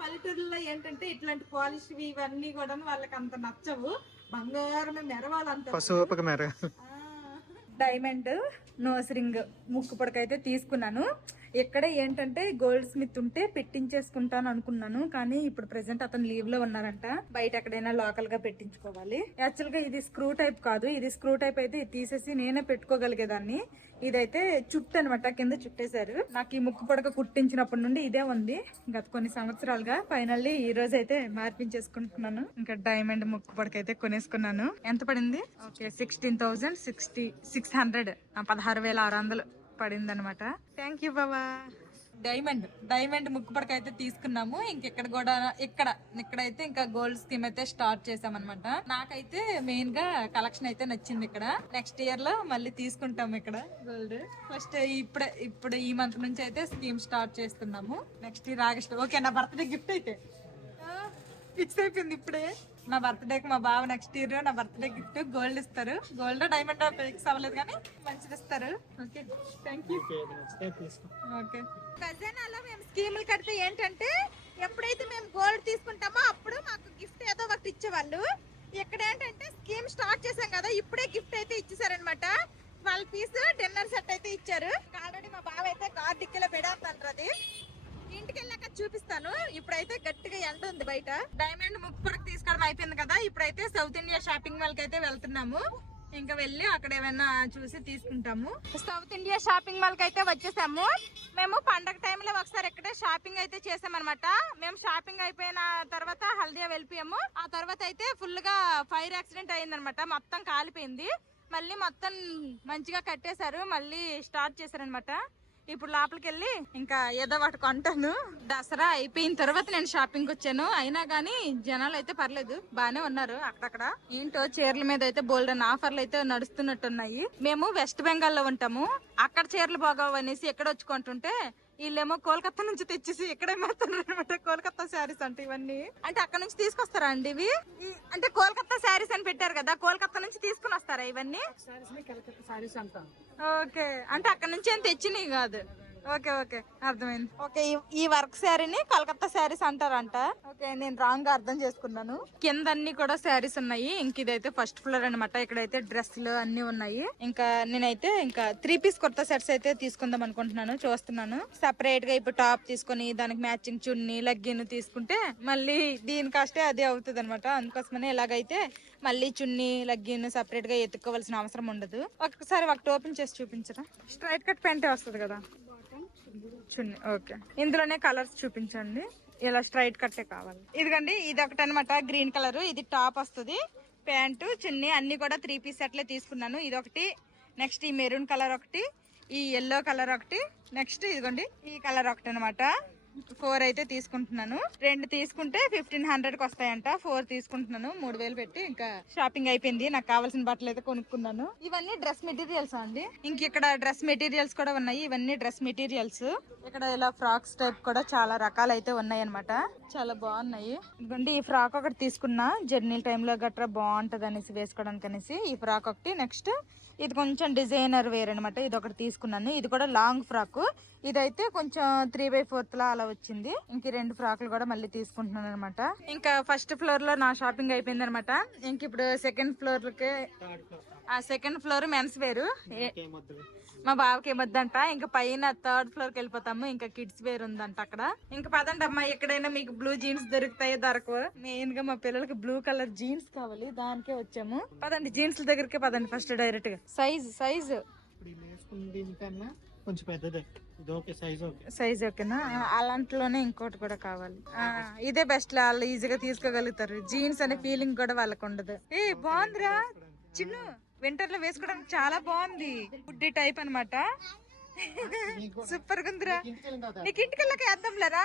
పల్లెటూరులో ఏంటంటే ఇట్లాంటి పాలిష్ ఇవన్నీ కూడా వాళ్ళకి అంత నచ్చవు. బంగారమే మెరవాలంటారు. పసుపు మేర. డైమండ్ నోస్ రింగ్ ముక్కు పొడకైతే తీసుకున్నాను. ఇక్కడ ఏంటంటే గోల్డ్ స్మిత్ ఉంటే పెట్టించేసుకుంటాను అనుకున్నాను కానీ ఇప్పుడు ప్రెసెంట్ అతను లీవ్లో ఉన్నారంట. బయట ఎక్కడైనా లోకల్గా పెట్టించుకోవాలి. యాక్చువల్గా ఇది స్క్రూ టైప్ కాదు. ఇది స్క్రూ టైప్ అయితే తీసేసి నేనే పెట్టుకోగలిగేదాన్ని. ఇదైతే చుట్టు అనమాట కింద చుట్టేశారు. నాకు ఈ ముక్కు పొడక కుట్టించినప్పటి నుండి ఇదే ఉంది. గత కొన్ని సంవత్సరాలుగా ఫైనల్లీ ఈ రోజు అయితే మార్పించేసుకుంటున్నాను. ఇంకా డైమండ్ ముక్కు పొడక అయితే కొనేసుకున్నాను. ఎంత పడింది? Okay sixteen thousand sixty six hundred పదహారు వేల ఆరు వందలు. పడింది అనమాట థ్యాంక్ యూ బాబా డైమండ్ డైమండ్ ముక్కు పడక అయితే తీసుకున్నాము. ఇంకెక్కడ కూడా ఇక్కడ. ఇక్కడైతే ఇంకా గోల్డ్ స్కీమ్ అయితే స్టార్ట్ చేసామన్నమాట నాకైతే మెయిన్గా కలెక్షన్ అయితే నచ్చింది ఇక్కడ. నెక్స్ట్ ఇయర్లో మళ్ళీ తీసుకుంటాం ఇక్కడ గోల్డ్ ఫస్ట్ ఇప్పుడే ఇప్పుడు ఈ మంత్ నుంచి అయితే స్కీమ్ స్టార్ట్ చేస్తున్నాము. నెక్స్ట్ ఇయర్ ఆగస్ట్ ఓకే నా బర్త్డే గిఫ్ట్ అయితే. ఫిక్స్ అయిపోయింది ఇప్పుడే. నా బర్త్డేకి మా బావ నెక్స్ట్ ఇయర్ నా బర్త్డే గిఫ్ట్ గోల్డ్ ఇస్తారు. గోల్డ్ డైమండ్ ఫిక్స్ అవ్వలేదు కానీ మంచిది ఇస్తారు. ఓకే థ్యాంక్ యూ ఓకే ఖజానాలో మేము స్కీములు కడితే ఏంటంటే ఎప్పుడైతే మేము గోల్డ్ తీసుకుంటామో అప్పుడు మాకు గిఫ్ట్ ఏదో ఒకటి ఇచ్చేవాళ్ళు. ఇక్కడ ఏంటంటే స్కీమ్ స్టార్ట్ చేసాం కదా ఇప్పుడే గిఫ్ట్ అయితే ఇచ్చేసారనమాట వాళ్ళ పీస్ డిన్నర్ సెట్ అయితే ఇచ్చారు. ఆల్రెడీ మా బావ అయితే కార్ డిక్కీలో పెడతాంటారు అది. ఇంటికి వెళ్ళాక చూపిస్తాను. ఇప్పుడైతే గట్టిగా ఎండ ఉంది బయట. డైమండ్ తీసుకోవడం అయిపోయింది కదా ఇప్పుడైతే సౌత్ ఇండియా షాపింగ్ మాల్కి అయితే వెళ్తున్నాము. ఇంకా వెళ్ళి అక్కడ ఏమైనా చూసి తీసుకుంటాము. సౌత్ ఇండియా షాపింగ్ మాల్కి అయితే వచ్చేసాము. మేము పండగ టైంలో ఒకసారి ఇక్కడే షాపింగ్ అయితే చేసామన్నమాట. మేము షాపింగ్ అయిపోయిన తర్వాత హల్దియా వెళ్ళిపోయాము. ఆ తర్వాత అయితే ఫుల్గా ఫైర్ యాక్సిడెంట్ అయిందనమాట మొత్తం కాలిపోయింది. మళ్ళీ మొత్తం మంచిగా కట్టేశారు. మళ్ళీ స్టార్ట్ చేశారనమాట ఇప్పుడు లోపలికి వెళ్ళి ఇంకా ఏదో ఒకటి కొంటాను. దసరా అయిపోయిన తర్వాత నేను షాపింగ్ వచ్చాను. అయినా కానీ జనాలు అయితే పర్లేదు. బానే ఉన్నారు అక్కడక్కడ. ఏంటో చీరల మీద అయితే బోల్డ్ ఆఫర్లు అయితే నడుస్తున్నట్టున్నాయి. మేము వెస్ట్ బెంగాల్లో ఉంటాము. అక్కడ చీరలు బాగోవు అనేసి ఎక్కడ వచ్చి కొంటుంటే వీళ్ళేమో కోల్కతా నుంచి తెచ్చేసి ఇక్కడే అనమాట కోల్కతా శారీస్ అంటే ఇవన్నీ. అంటే అక్కడ నుంచి తీసుకొస్తారా అండి ఇవి? అంటే కోల్కతా శారీస్ అని పెట్టారు కదా. కోల్కతా నుంచి తీసుకుని వస్తారా ఇవన్నీ? ఓకే. అంటే అక్కడ నుంచి ఏం తెచ్చినవి కాదు. Okay okay. అర్థమైంది. ఓకే ఈ- వర్క్ శారీని కలకత్తా శారీస్ అంటారంట. ఓకే నేను రాంగ్గా అర్థం చేసుకున్నాను. కింద అన్ని కూడా శారీస్ ఉన్నాయి. ఇంక ఇదైతే ఫస్ట్ ఫ్లోర్ అనమాట ఇక్కడైతే డ్రెస్సులు అన్ని ఉన్నాయి. ఇంకా నేనైతే ఇంకా త్రీ పీస్ కొత్త సెట్స్ అయితే తీసుకుందాం అనుకుంటున్నాను చూస్తున్నాను. సపరేట్గా ఇప్పుడు టాప్ తీసుకొని దానికి మ్యాచింగ్ చున్నీ లెగ్గిన్ తీసుకుంటే మళ్ళీ దీని కాస్టే అదే అవుతుంది అనమాట అందుకోసమనే ఇలాగైతే మళ్ళీ చున్నీ లెగ్గిన్ సపరేట్గా ఎత్తుక్కోవాల్సిన అవసరం ఉండదు. ఒకసారి ఒకటి ఓపెన్ చేసి చూపించరా? స్ట్రైట్ కట్ ప్యాంటే వస్తుంది కదా. చున్నీ ఓకే. ఇందులోనే కలర్స్ చూపించండి. ఇలా స్ట్రైట్ కట్టే కావాలి. ఇదిగండి ఇది ఒకటి అనమాట గ్రీన్ కలర్. ఇది టాప్ వస్తుంది. ప్యాంటు చున్నీ అన్ని కూడా త్రీ పీస్ సెట్లే తీసుకున్నాను. ఇది ఒకటి నెక్స్ట్ ఈ మెరూన్ కలర్ ఒకటి ఈ ఎల్లో కలర్ ఒకటి నెక్స్ట్ ఇదిగోండి ఈ కలర్ ఒకటి అనమాట ఫోర్ అయితే తీసుకుంటున్నాను. రెండు తీసుకుంటే ఫిఫ్టీన్ హండ్రెడ్కి వస్తాయంట. ఫోర్ తీసుకుంటున్నాను. మూడు వేలు పెట్టి ఇంకా షాపింగ్ అయిపోయింది. నాకు కావాల్సిన బట్టలు అయితే కొనుక్కున్నాను. ఇవన్నీ డ్రెస్ మెటీరియల్స్ అండి? ఇంక ఇక్కడ డ్రెస్ మెటీరియల్స్ కూడా ఉన్నాయి. ఇవన్నీ డ్రెస్ మెటీరియల్స్. ఇక్కడ ఇలా ఫ్రాక్స్ టైప్ కూడా చాలా రకాలు అయితే ఉన్నాయి అనమాట చాలా బాగున్నాయి. ఎందుకంటే ఈ ఫ్రాక్ ఒకటి తీసుకున్నా. జర్నీ టైంలో గట్రా బాగుంటది అనేసి వేసుకోవడానికి అనేసి ఈ ఫ్రాక్ ఒకటి. నెక్స్ట్ ఇది కొంచెం డిజైనర్ వేర్ అనమాట ఇది ఒకటి తీసుకున్నాను. ఇది కూడా లాంగ్ ఫ్రాక్. ఇదైతే కొంచెం త్రీ బై ఫోర్త్ లా అలా వచ్చింది. ఇంక రెండు ఫ్రాక్లు కూడా మళ్ళీ తీసుకుంటున్నాను అనమాట ఇంకా ఫస్ట్ ఫ్లోర్లో నా షాపింగ్ అయిపోయింది అనమాట ఇంక ఇప్పుడు సెకండ్ ఫ్లోర్కి ఆ సెకండ్ ఫ్లోర్ మెన్స్ వేరు మా బావకి ఏమొద్దంట. ఇంకా పైన థర్డ్ ఫ్లోర్కి వెళ్ళిపోతాము. ఇంకా కిడ్స్ వేర్ ఉందంట అక్కడ. ఇంకా పదండి అమ్మా ఎక్కడైనా మీకు బ్లూ జీన్స్ దొరుకుతాయో దొరకవు. మెయిన్గా మా పిల్లలకి బ్లూ కలర్ జీన్స్ కావాలి. దానికే వచ్చాము. పదండి జీన్స్ దగ్గరికే పదండి ఫస్ట్ డైరెక్ట్గా. సైజ్ సైజ్ కొంచెం పెద్దదే. సైజ్ ఓకే సైజ్ ఓకేనా అలాంటిలోనే ఇంకోటి కూడా కావాలి. ఇదే బెస్ట్ వాళ్ళు ఈజీగా తీసుకోగలుగుతారు. జీన్స్ అనే ఫీలింగ్ కూడా వాళ్ళకి ఉండదు. ఏ బాగుందిరా? చిన్ను. వింటర్లో వేసుకోవడానికి చాలా బాగుంది. గుడ్డి టైప్ అనమాట సూపర్గా ఉందిరా నీకు ఇంటికి వెళ్ళక వేద్దాం లేరా?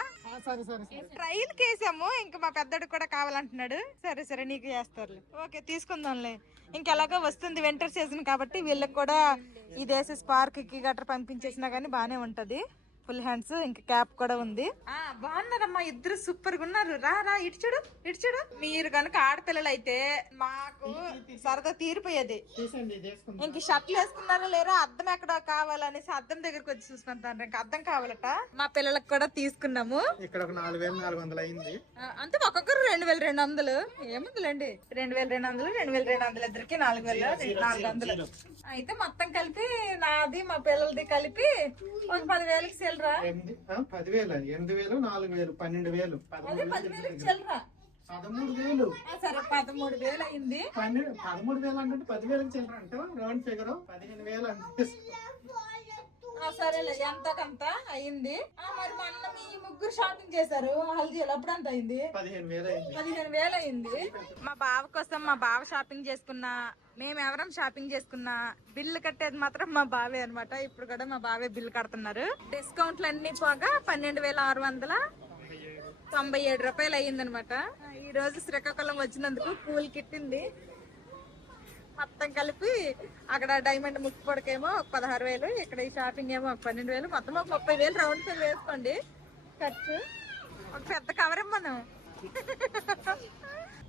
ట్రైల్ కేసాము ఇంకా మా పెద్దడు కూడా కావాలంటున్నాడు. సరే సరే నీకు చేస్తారులే ఓకే తీసుకుందాంలే. ఇంకెలాగో వస్తుంది వింటర్ సీజన్ కాబట్టి వీళ్ళకి కూడా ఇది వేసేసి పార్క్కి గట్రా పంపించేసినా గానీ బానే ఉంటది. ఫుల్ హ్యాండ్స్ ఇంకా క్యాప్ కూడా ఉంది. ఆ బాగున్నారమ్మా ఇద్దరు సూపర్గా ఉన్నారు. రా రా ఇటు చూడు ఇటు చూడు. మీరు కనుక ఆడపిల్లలు అయితే మాకు సరదా తీరిపోయేది. ఇంక షర్ట్లు వేసుకున్నారా లేరా? అద్దం ఎక్కడ కావాలనేసి అద్దం దగ్గరకు వచ్చి చూసుకుంటాను. ఇంకా అద్దం కావాలట. మా పిల్లలకు కూడా తీసుకున్నాము. ఇక్కడ ఒక నాలుగు వేలు నాలుగు వందలు అయింది. అంటే ఒక్కొక్కరు రెండు వేల రెండు వందలు. ఏముందిలేండి? రెండు వేల రెండు వందలు రెండు వేల రెండు వందలు ఇద్దరికి నాలుగు వేల నాలుగు వందలు. అయితే మొత్తం కలిపి నాది మా పిల్లలది కలిపి ఒక పదివేలకి ఆ, పదివేలు ఎనిమిది వేలు నాలుగు వేలు పన్నెండు వేలు. పదమూడు వేలు పదమూడు వేలు. అయింది. పన్నెండు పదమూడు వేలు అంటే పదివేలకు చిల్లర అంటే రౌండ్ ఫిగర్ పదిహేను వేలు అంటే సరేలే ఎంత కంత అయింది? ఆ, మరి మొన్న మీ ముగ్గురు షాపింగ్ చేశారు హల్దీలు అప్పుడు అంత అయింది? పదిహేను వేలు అయింది. మా బావ కోసం మా బావ షాపింగ్ చేసుకున్నా మేము ఎవరం షాపింగ్ చేసుకున్నా బిల్లు కట్టేది మాత్రం మా బావే అన్నమాట. ఇప్పుడు కూడా మా బావే బిల్లు కడుతున్నారు. డిస్కౌంట్లు అన్ని పోగా పన్నెండు వేల ఆరు వందల తొంభై ఏడు రూపాయలు అయ్యిందనమాట ఈ రోజు శ్రీకాకుళం వచ్చినందుకు కూల్ కిట్టింది. మొత్తం కలిపి అక్కడ డైమండ్ ముక్కు పొడకేమో ఒక పదహారు వేలు ఇక్కడ ఈ షాపింగ్ ఏమో ఒక పన్నెండు వేలు మొత్తం ఒక ముప్పై వేలు రౌండ్ ఫిల్ వేసుకోండి. ఖర్చు. ఒక పెద్ద కవర్ మనం.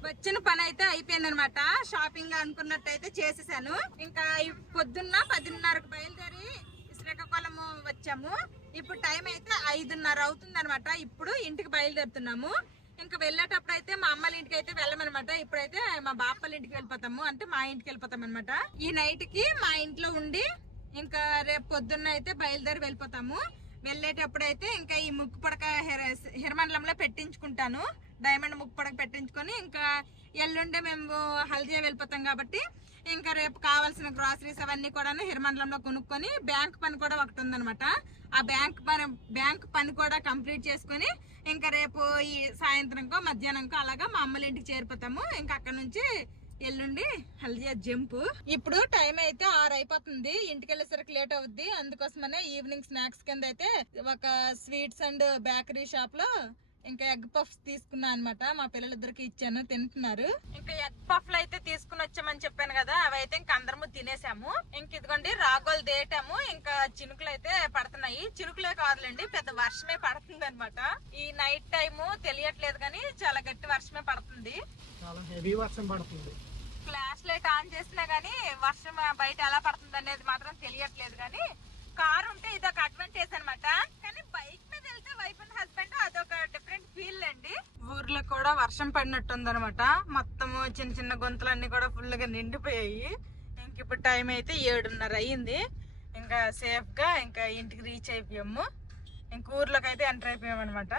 వచ్చిన పని అయితే అయిపోయింది అనమాట షాపింగ్ అనుకున్నట్టయితే చేసేసాను. ఇంకా పొద్దున్న పదిన్నరకు బయలుదేరి శ్రీకాకుళం వచ్చాము. ఇప్పుడు టైం అయితే ఐదున్నర అవుతుంది అనమాట ఇప్పుడు ఇంటికి బయలుదేరుతున్నాము. ఇంకా వెళ్ళేటప్పుడు అయితే మా అమ్మల ఇంటికి అయితే వెళ్ళమనమాట ఇప్పుడైతే మా బాపల ఇంటికి వెళ్ళిపోతాము. అంటే మా ఇంటికి వెళ్ళిపోతాం అనమాట ఈ నైట్కి మా ఇంట్లో ఉండి ఇంకా రేపు పొద్దున్న అయితే బయలుదేరి వెళ్ళిపోతాము. వెళ్ళేటప్పుడు అయితే ఇంకా ఈ ముక్కు పడక హెర- హిరమండలంలో పెట్టించుకుంటాను. డైమండ్ ముక్కు పడక పెట్టించుకొని ఇంకా ఎల్లుండే మేము హల్దియా వెళ్ళిపోతాం కాబట్టి ఇంకా రేపు కావాల్సిన గ్రాసరీస్ అవన్నీ కూడా హిరమండలంలో కొనుక్కొని బ్యాంక్ పని కూడా ఒకటి ఉందనమాట ఆ బ్యాంక్ పని బ్యాంక్ పని కూడా కంప్లీట్ చేసుకొని ఇంకా రేపు ఈ సాయంత్రంకో మధ్యాహ్నంకో అలాగా మా అమ్మల ఇంటికి చేరిపోతాము. ఇంకా అక్కడ నుంచి ఎల్లుండి హల్దియా జంప్. ఇప్పుడు టైం అయితే ఆరు అయిపోతుంది ఇంటికి వెళ్ళేసరికి లేట్ అవుద్ది. అందుకోసమనే ఈవినింగ్ స్నాక్స్ కింద అయితే ఒక స్వీట్స్ అండ్ బేకరీ షాప్లో ఇంకా ఎగ్ పఫ్స్ తీసుకున్నా అనమాట మా పిల్లలిద్దరికి ఇచ్చాను తింటున్నారు. ఇంకా ఎగ్ పఫ్లు అయితే తీసుకుని వచ్చామని చెప్పాను కదా అవి అయితే ఇంకా అందరము తినేసాము. ఇంక ఇదిగోండి రాగోలు దేటాము ఇంకా చినుకులు అయితే పడుతున్నాయి. చినుకులే కాదులేండి పెద్ద వర్షమే పడుతుంది అనమాట ఈ నైట్ టైము తెలియట్లేదు కానీ చాలా గట్టి వర్షమే పడుతుంది. చాలా హెవీ వర్షం పడుతుంది. ఫ్లాష్ లైట్ ఆన్ చేసినా గానీ వర్షం బయట ఎలా పడుతుంది అనేది మాత్రం తెలియట్లేదు కానీ కార్ ఉంటే ఇదొక అడ్వాంటేజ్ అన్నమాట. కానీ బైక్ మీద వెళ్తే వైఫ్ అండ్ హస్బెండ్ అదొక డిఫరెంట్ ఫీల్ అండి ఊర్లో కూడా వర్షం పడినట్టుందనమాట మొత్తము మొత్తం చిన్న చిన్న గొంతులన్నీ కూడా ఫుల్గా నిండిపోయాయి. ఇంక ఇప్పుడు టైం అయితే ఏడున్నర అయ్యింది. ఇంకా సేఫ్గా ఇంకా ఇంటికి రీచ్ అయిపోయాము. ఇంక ఊర్లోకి అయితే ఎంటర్ అయిపోయాము అనమాట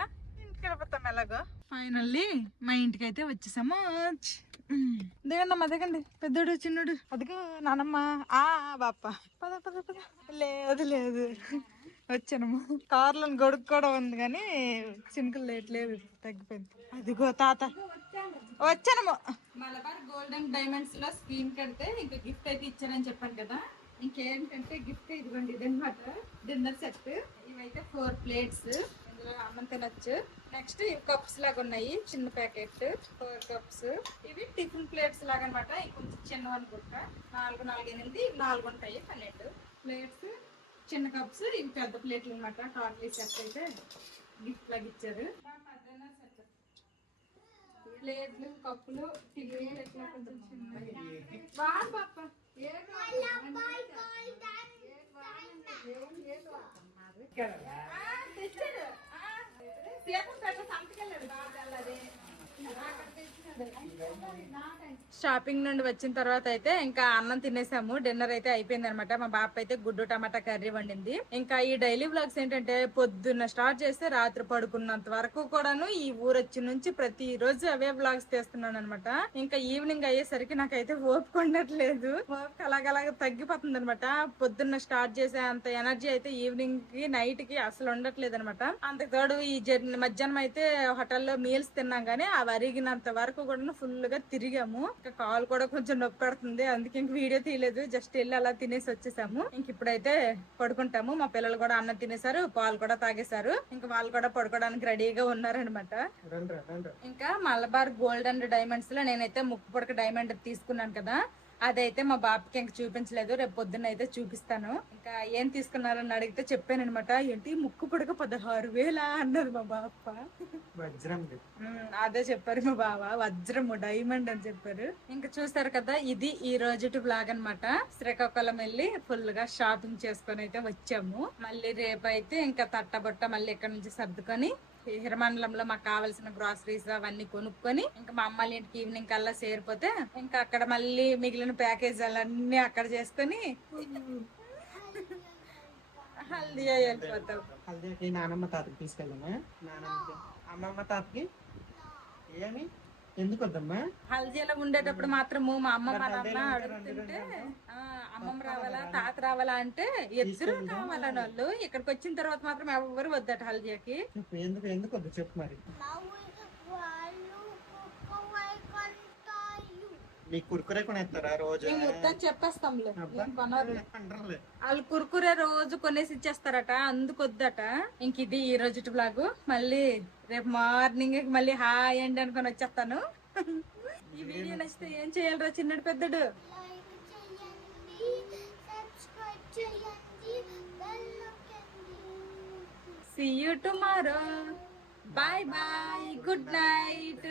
ఇంటికి వెళ్ళిపోతాం ఎలాగో. ఫైనల్లీ మా ఇంటికి అయితే వచ్చేసాము దిగండి అమ్మ దిగండి. పెద్దోడు చిన్నోడు. అదిగో నానమ్మ. ఆ బాప్ప పద పద పద. లేదు లేదు. వచ్చానమ్మ కార్లో గొడుగు కూడా ఉంది కానీ చినుకులు లేట్లేదు తగ్గిపోయింది. అదిగో తాత. వచ్చానమ్మ. మలబార్ గోల్డెన్ డైమండ్స్లో స్కీమ్ కడితే ఇంకా గిఫ్ట్ అయితే ఇచ్చారని చెప్పాను కదా. ఇంకేంటంటే గిఫ్ట్ ఇదిగోండి ఇదన్నమాట. Dinner set. ఇవైతే ఫోర్ ప్లేట్స్. ఇందులో అన్నం తినచ్చు. నెక్స్ట్ ఇవి కప్స్ లాగా ఉన్నాయి చిన్న ప్యాకెట్. Four cups. ఇవి టిఫిన్ ప్లేట్స్ లాగా అనమాట కొంచెం చిన్నవి అనుకుంటా నాలుగు నాలుగు ఎనిమిది నాలుగు ఉంటాయి పన్నెండు. ప్లేట్స్. చిన్న కప్స్ ఇవి పెద్ద ప్లేట్లు అనమాట టాట్లీ సెట్ అయితే గిఫ్ట్ లాగా ఇచ్చారు. ప్లేట్లు కప్పులు టిఫిన్ ప్లేట్లు కొంచెం బాగా పాప. తెచ్చాడు షాపింగ్ నుండి వచ్చిన తర్వాత అయితే ఇంకా అన్నం తినేసాము. డిన్నర్ అయితే అయిపోయింది అనమాట మా బాప అయితే గుడ్డు టమాటా కర్రీ వండింది. ఇంకా ఈ డైలీ బ్లాగ్స్ ఏంటంటే పొద్దున్న స్టార్ట్ చేస్తే రాత్రి పడుకున్నంత వరకు కూడాను ఈ ఊరొచ్చి నుంచి ప్రతి రోజు అవే వ్లాగ్స్ తీస్తున్నాను అనమాట ఇంకా ఈవినింగ్ అయ్యేసరికి నాకైతే ఓపిక ఉండట్లేదు. ఓపిక అలాగలాగా తగ్గిపోతుంది అనమాట పొద్దున్న స్టార్ట్ చేసే అంత ఎనర్జీ అయితే ఈవినింగ్కి నైట్కి అసలు ఉండట్లేదు అనమాట అంతకు తోడు ఈ జర్నీ మధ్యాహ్నం అయితే హోటల్లో మీల్స్ తిన్నాం కానీ అవి అరిగినంత వరకు కూడా ఫుల్గా తిరిగాము. ఇంకా కాల్ కూడా కొంచెం నొప్పి పెడుతుంది. అందుకే ఇంక వీడియో తీయలేదు. జస్ట్ వెళ్ళి అలా తినేసి వచ్చేసాము. ఇంక ఇప్పుడైతే పడుకుంటాము. మా పిల్లలు కూడా అన్నం తినేసారు. పాలు కూడా తాగేశారు. ఇంకా వాళ్ళు కూడా పడుకోవడానికి రెడీగా ఉన్నారనమాట ఇంకా మలబార్ గోల్డ్ అండ్ డైమండ్స్లో నేనైతే ముక్కు పొడక డైమండ్ తీసుకున్నాను కదా. అదైతే మా బాబుకి ఇంక చూపించలేదు. రేపు పొద్దున్న అయితే చూపిస్తాను. ఇంకా ఏం తీసుకున్నారని అడిగితే చెప్పాను అనమాట ఏంటి? ముక్కు పొడక పదహారు వేలా అన్నది మా బాప. వజ్రం అదే చెప్పారు మా బావ. వజ్రము డైమండ్ అని చెప్పారు. ఇంకా చూస్తారు కదా ఇది ఈ రోజుటి బ్లాగ్ అన్నమాట. శ్రీకాకుళం వెళ్ళి ఫుల్గా షాపింగ్ చేసుకొని అయితే వచ్చాము. మళ్ళీ రేపు అయితే ఇంకా తట్టబొట్ట మళ్ళీ ఇక్కడ నుంచి సర్దుకొని ఈ హిరమండలంలో మాకు కావాల్సిన గ్రాసరీస్ అవన్నీ కొనుక్కొని ఇంకా మా అమ్మాయి ఇంటికి ఈవినింగ్ కల్లా చేరిపోతే ఇంకా అక్కడ మళ్ళీ మిగిలిన ప్యాకేజీలన్నీ అక్కడ చేసుకొని హల్దీ వెళ్ళిపోతాం. హల్దీ నానమ్మ తాతకి తీసుకెళ్ళాము? నానమ్మకి. అమ్మమ్మ తాతకి? ఏమి? ఎందుకు వద్దమ్మా హల్దీలో ఉండేటప్పుడు మాత్రము మా అమ్మ మా నాన్న అడుగుతుంటే అమ్మమ్మ రావాలా తాత రావాలా అంటే ఇద్దరు కావాలని వాళ్ళు. ఇక్కడికి వచ్చిన తర్వాత మాత్రం ఎవరు వద్దట హల్దీకి. చెప్పు ఎందుకు ఎందుకు వద్దు చెప్పు మరి మా ఊరికి వాళ్ళు కుక్క కొంటారు మీకు కురుకురే కొనేస్తారా రోజు మొత్తం చెప్పేస్తాంలే అంటారులే. వాళ్ళు కురుకురే రోజు కొనేసి ఇచ్చేస్తారట అందుకొద్దట ఇంక ఇది ఈ రోజు బ్లాగ్ మళ్ళీ రేపు మార్నింగ్ మళ్ళీ హాయ్ అండి అనుకొని వచ్చేస్తాను ఈ వీడియో నచ్చితే ఏం చేయాలరా చిన్నడు పెద్దడు లైక్ చేయండి సబ్స్క్రైబ్ చేయండి బెల్ నొక్కండి See you tomorrow. Bye bye. Good night.